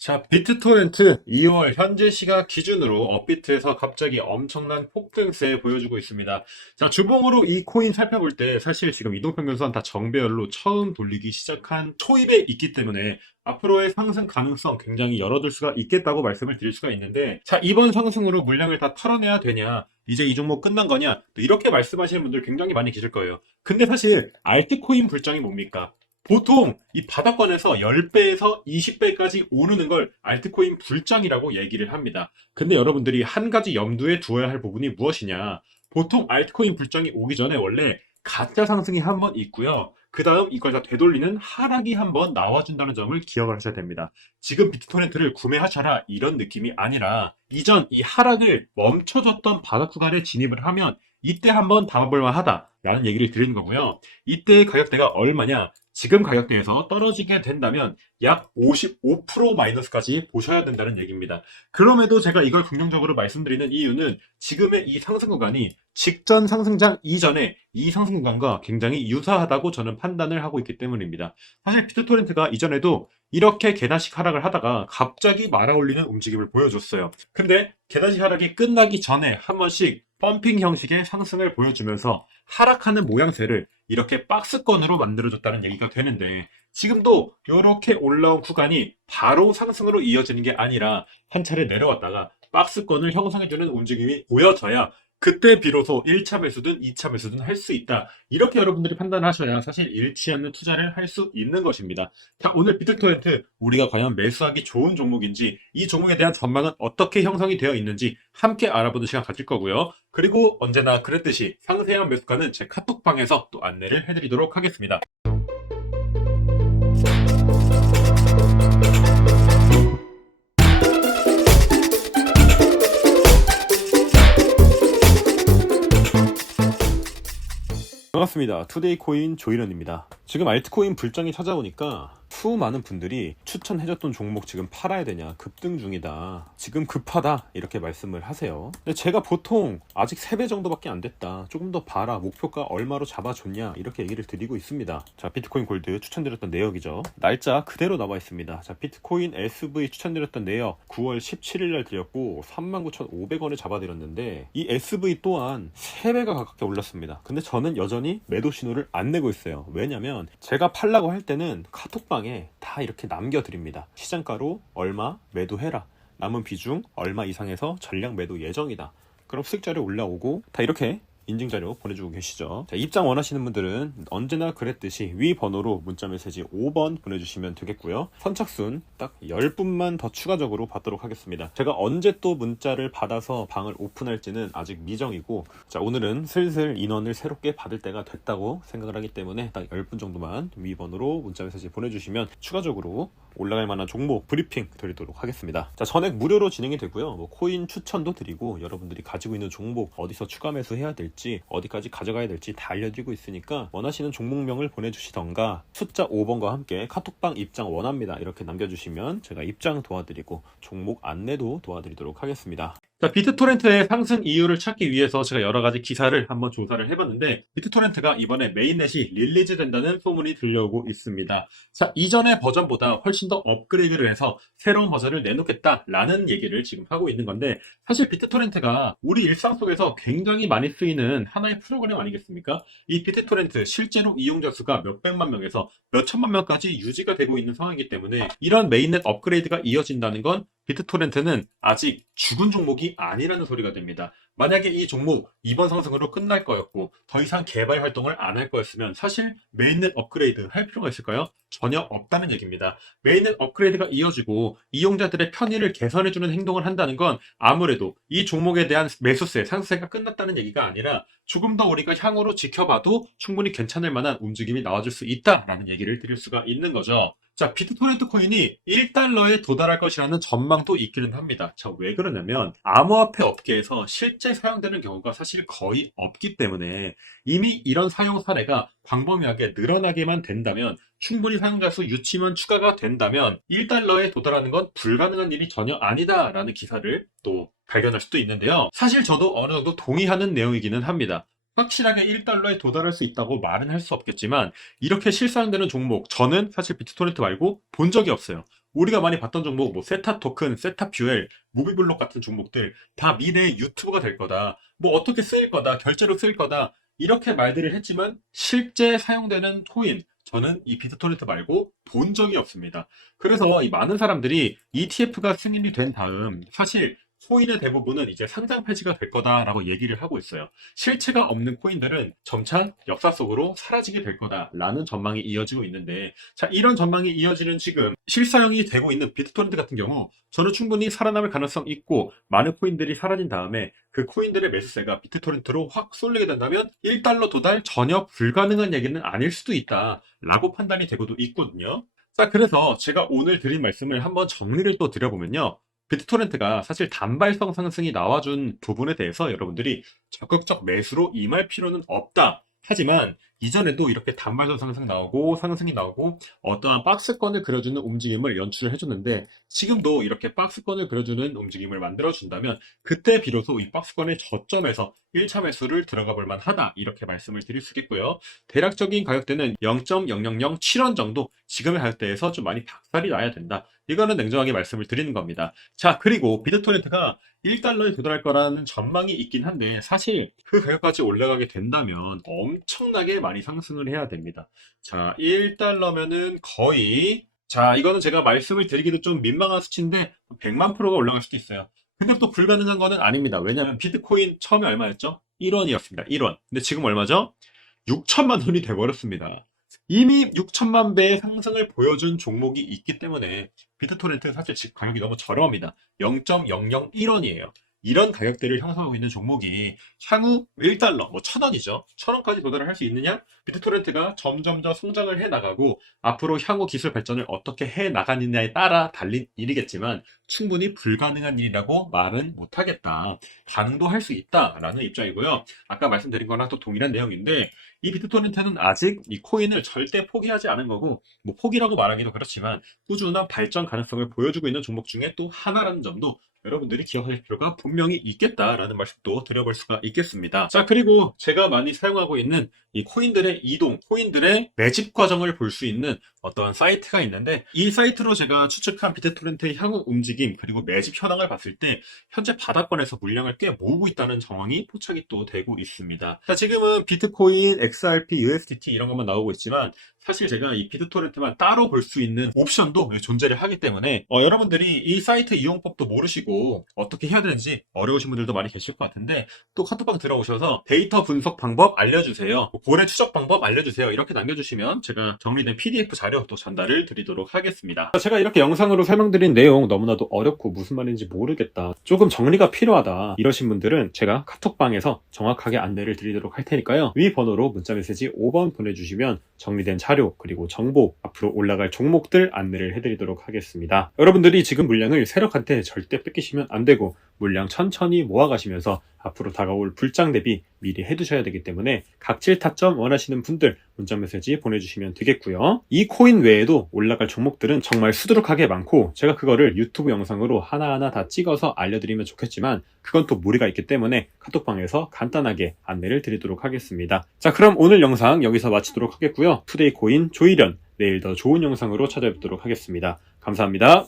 자, 비트토렌트 2월 현재 시각 기준으로 업비트에서 갑자기 엄청난 폭등세 보여주고 있습니다. 자, 주봉으로 이 코인 살펴볼 때 사실 지금 이동평균선 다 정배열로 처음 돌리기 시작한 초입에 있기 때문에 앞으로의 상승 가능성 굉장히 열어둘 수가 있겠다고 말씀을 드릴 수가 있는데 자, 이번 상승으로 물량을 다 털어내야 되냐? 이제 이 종목 끝난 거냐? 또 이렇게 말씀하시는 분들 굉장히 많이 계실 거예요. 근데 사실 알트코인 불장이 뭡니까? 보통 이 바닥권에서 10배에서 20배까지 오르는 걸 알트코인 불장이라고 얘기를 합니다. 근데 여러분들이 한 가지 염두에 두어야 할 부분이 무엇이냐? 보통 알트코인 불장이 오기 전에 원래 가짜 상승이 한 번 있고요. 그 다음 이걸 다 되돌리는 하락이 한번 나와준다는 점을 기억을 하셔야 됩니다. 지금 비트토렌트를 구매하셔라 이런 느낌이 아니라 이전 이 하락을 멈춰줬던 바닥 구간에 진입을 하면 이때 한번 담아볼 만 하다라는 얘기를 드리는 거고요. 이때의 가격대가 얼마냐? 지금 가격대에서 떨어지게 된다면 약 55% 마이너스까지 보셔야 된다는 얘기입니다. 그럼에도 제가 이걸 긍정적으로 말씀드리는 이유는 지금의 이 상승 구간이 직전 상승장 이전에 이 상승 구간과 굉장히 유사하다고 저는 판단을 하고 있기 때문입니다. 사실 비트토렌트가 이전에도 이렇게 계단식 하락을 하다가 갑자기 말아올리는 움직임을 보여줬어요. 근데 계단식 하락이 끝나기 전에 한 번씩 펌핑 형식의 상승을 보여주면서 하락하는 모양새를 이렇게 박스권으로 만들어줬다는 얘기가 되는데 지금도 이렇게 올라온 구간이 바로 상승으로 이어지는 게 아니라 한 차례 내려왔다가 박스권을 형성해주는 움직임이 보여져야 그때 비로소 1차 매수든 2차 매수든 할 수 있다. 이렇게 여러분들이 판단하셔야 사실 잃지 않는 투자를 할 수 있는 것입니다. 자, 오늘 비트토렌트 우리가 과연 매수하기 좋은 종목인지 이 종목에 대한 전망은 어떻게 형성이 되어 있는지 함께 알아보는 시간 가질 거고요. 그리고 언제나 그랬듯이 상세한 매수가는 제 카톡방에서 또 안내를 해드리도록 하겠습니다. 반갑습니다. 투데이 코인 조이런입니다. 지금 알트코인 불장이 찾아오니까 수많은 분들이 추천해줬던 종목 지금 팔아야 되냐. 급등 중이다. 지금 급하다. 이렇게 말씀을 하세요. 근데 제가 보통 아직 3배 정도밖에 안 됐다. 조금 더 봐라. 목표가 얼마로 잡아줬냐. 이렇게 얘기를 드리고 있습니다. 자 비트코인 골드 추천드렸던 내역이죠. 날짜 그대로 나와 있습니다. 자 비트코인 SV 추천드렸던 내역 9월 17일 날 드렸고 39,500원에 잡아드렸는데 이 SV 또한 3배가 가깝게 올랐습니다. 근데 저는 여전히 매도 신호를 안 내고 있어요. 왜냐면 제가 팔라고 할 때는 카톡 방에 다 이렇게 남겨드립니다. 시장가로 얼마 매도해라. 남은 비중 얼마 이상에서 전량 매도 예정이다. 그럼 수익자료 올라오고 다 이렇게 인증 자료 보내주고 계시죠. 자, 입장 원하시는 분들은 언제나 그랬듯이 위 번호로 문자 메시지 5번 보내주시면 되겠고요. 선착순 딱 10분만 더 추가적으로 받도록 하겠습니다. 제가 언제 또 문자를 받아서 방을 오픈할지는 아직 미정이고 자 오늘은 슬슬 인원을 새롭게 받을 때가 됐다고 생각을 하기 때문에 딱 10분 정도만 위 번호로 문자 메시지 보내주시면 추가적으로 올라갈 만한 종목 브리핑 드리도록 하겠습니다. 자, 전액 무료로 진행이 되고요. 뭐 코인 추천도 드리고 여러분들이 가지고 있는 종목 어디서 추가 매수해야 될지 어디까지 가져가야 될지 다 알려드리고 있으니까 원하시는 종목명을 보내주시던가 숫자 5번과 함께 카톡방 입장 원합니다. 이렇게 남겨주시면 제가 입장 도와드리고 종목 안내도 도와드리도록 하겠습니다. 자, 비트토렌트의 상승 이유를 찾기 위해서 제가 여러 가지 기사를 한번 조사를 해봤는데, 비트토렌트가 이번에 메인넷이 릴리즈 된다는 소문이 들려오고 있습니다. 자, 이전의 버전보다 훨씬 더 업그레이드를 해서 새로운 버전을 내놓겠다라는 얘기를 지금 하고 있는 건데, 사실 비트토렌트가 우리 일상 속에서 굉장히 많이 쓰이는 하나의 프로그램 아니겠습니까? 이 비트토렌트 실제로 이용자 수가 몇백만 명에서 몇천만 명까지 유지가 되고 있는 상황이기 때문에, 이런 메인넷 업그레이드가 이어진다는 건 비트토렌트는 아직 죽은 종목이 아니라는 소리가 됩니다. 만약에 이 종목 이번 상승으로 끝날 거였고 더 이상 개발 활동을 안 할 거였으면 사실 메인넷 업그레이드 할 필요가 있을까요? 전혀 없다는 얘기입니다. 메인넷 업그레이드가 이어지고 이용자들의 편의를 개선해주는 행동을 한다는 건 아무래도 이 종목에 대한 매수세, 상승세가 끝났다는 얘기가 아니라 조금 더 우리가 향후로 지켜봐도 충분히 괜찮을 만한 움직임이 나와줄 수 있다라는 얘기를 드릴 수가 있는 거죠. 자, 비트토렌트 코인이 1달러에 도달할 것이라는 전망도 있기는 합니다. 자, 왜 그러냐면 암호화폐 업계에서 실제 사용되는 경우가 사실 거의 없기 때문에 이미 이런 사용 사례가 광범위하게 늘어나게만 된다면 충분히 사용자 수 유치만 추가가 된다면 1달러에 도달하는 건 불가능한 일이 전혀 아니다라는 기사를 또 발견할 수도 있는데요. 사실 저도 어느 정도 동의하는 내용이기는 합니다. 확실하게 1달러에 도달할 수 있다고 말은 할 수 없겠지만 이렇게 실사용되는 종목 저는 사실 비트토렌트 말고 본 적이 없어요. 우리가 많이 봤던 종목 뭐 세타 토큰, 세타 퓨엘, 무비블록 같은 종목들 다 미래의 유튜브가 될 거다. 뭐 어떻게 쓰일 거다. 결제로 쓰일 거다. 이렇게 말들을 했지만 실제 사용되는 코인 저는 이 비트토렌트 말고 본 적이 없습니다. 그래서 이 많은 사람들이 ETF가 승인이 된 다음 사실 코인의 대부분은 이제 상장 폐지가 될 거다라고 얘기를 하고 있어요. 실체가 없는 코인들은 점차 역사 속으로 사라지게 될 거다라는 전망이 이어지고 있는데 자 이런 전망이 이어지는 지금 실사용이 되고 있는 비트토렌트 같은 경우 저는 충분히 살아남을 가능성 있고 많은 코인들이 사라진 다음에 그 코인들의 매수세가 비트토렌트로 확 쏠리게 된다면 1달러 도달 전혀 불가능한 얘기는 아닐 수도 있다라고 판단이 되고도 있거든요. 자 그래서 제가 오늘 드린 말씀을 한번 정리를 또 드려보면요. 비트토렌트가 사실 단발성 상승이 나와준 부분에 대해서 여러분들이 적극적 매수로 임할 필요는 없다. 하지만 이전에도 이렇게 단발성 상승 나오고 상승이 나오고 어떠한 박스권을 그려주는 움직임을 연출을 해줬는데 지금도 이렇게 박스권을 그려주는 움직임을 만들어준다면 그때 비로소 이 박스권의 저점에서 1차 매수를 들어가 볼 만하다 이렇게 말씀을 드릴 수 있고요. 대략적인 가격대는 0.0007원 정도 지금의 가격대에서 좀 많이 박살이 나야 된다. 이거는 냉정하게 말씀을 드리는 겁니다. 자, 그리고 비트토렌트가 1달러에 도달할 거라는 전망이 있긴 한데 사실 그 가격까지 올라가게 된다면 엄청나게 많이 상승을 해야 됩니다. 자, 1달러면은 거의 자, 이거는 제가 말씀을 드리기도 좀 민망한 수치인데 100만 프로가 올라갈 수도 있어요. 근데 또 불가능한 거는 아닙니다. 왜냐하면 비트코인 처음에 얼마였죠? 1원이었습니다. 1원. 근데 지금 얼마죠? 6천만 원이 돼버렸습니다. 이미 6천만 배의 상승을 보여준 종목이 있기 때문에 비트토렌트 사실 가격이 너무 저렴합니다. 0.001원이에요. 이런 가격대를 형성하고 있는 종목이 향후 1달러, 뭐 1000원이죠. 1000원까지 도달을 할 수 있느냐? 비트토렌트가 점점 더 성장을 해 나가고 앞으로 향후 기술 발전을 어떻게 해 나가느냐에 따라 달린 일이겠지만 충분히 불가능한 일이라고 말은 못 하겠다. 가능도 할 수 있다라는 입장이고요. 아까 말씀드린 거랑 또 동일한 내용인데 이 비트토렌트는 아직 이 코인을 절대 포기하지 않은 거고 뭐 포기라고 말하기도 그렇지만 꾸준한 발전 가능성을 보여주고 있는 종목 중에 또 하나라는 점도 여러분들이 기억하실 필요가 분명히 있겠다라는 말씀도 드려볼 수가 있겠습니다. 자, 그리고 제가 많이 사용하고 있는 이 코인들의 이동, 코인들의 매집 과정을 볼 수 있는 어떤 사이트가 있는데 이 사이트로 제가 추측한 비트토렌트의 향후 움직임 그리고 매집 현황을 봤을 때 현재 바닥권에서 물량을 꽤 모으고 있다는 정황이 포착이 또 되고 있습니다. 자, 지금은 비트코인, XRP, USDT 이런 것만 나오고 있지만 사실 제가 이 비트토렌트만 따로 볼 수 있는 옵션도 존재를 하기 때문에 어, 여러분들이 이 사이트 이용법도 모르시고 어떻게 해야 되는지 어려우신 분들도 많이 계실 것 같은데 또 카톡방 들어오셔서 데이터 분석 방법 알려주세요. 고래 추적 방법 알려주세요. 이렇게 남겨주시면 제가 정리된 PDF 자료 또 전달을 드리도록 하겠습니다. 제가 이렇게 영상으로 설명드린 내용 너무나도 어렵고 무슨 말인지 모르겠다. 조금 정리가 필요하다. 이러신 분들은 제가 카톡방에서 정확하게 안내를 드리도록 할 테니까요. 위 번호로 문자 메시지 5번 보내주시면 정리된 자료 그리고 정보 앞으로 올라갈 종목들 안내를 해드리도록 하겠습니다. 여러분들이 지금 물량을 세력한테 절대 뺏기시면 안 되고 물량 천천히 모아가시면서 앞으로 다가올 불장 대비 미리 해두셔야 되기 때문에 각질 타점 원하시는 분들 문자 메시지 보내주시면 되겠고요. 이 코인 외에도 올라갈 종목들은 정말 수두룩하게 많고 제가 그거를 유튜브 영상으로 하나하나 다 찍어서 알려드리면 좋겠지만 그건 또 무리가 있기 때문에 카톡방에서 간단하게 안내를 드리도록 하겠습니다. 자 그럼 오늘 영상 여기서 마치도록 하겠고요. 투데이 코인 조이련 내일 더 좋은 영상으로 찾아뵙도록 하겠습니다. 감사합니다.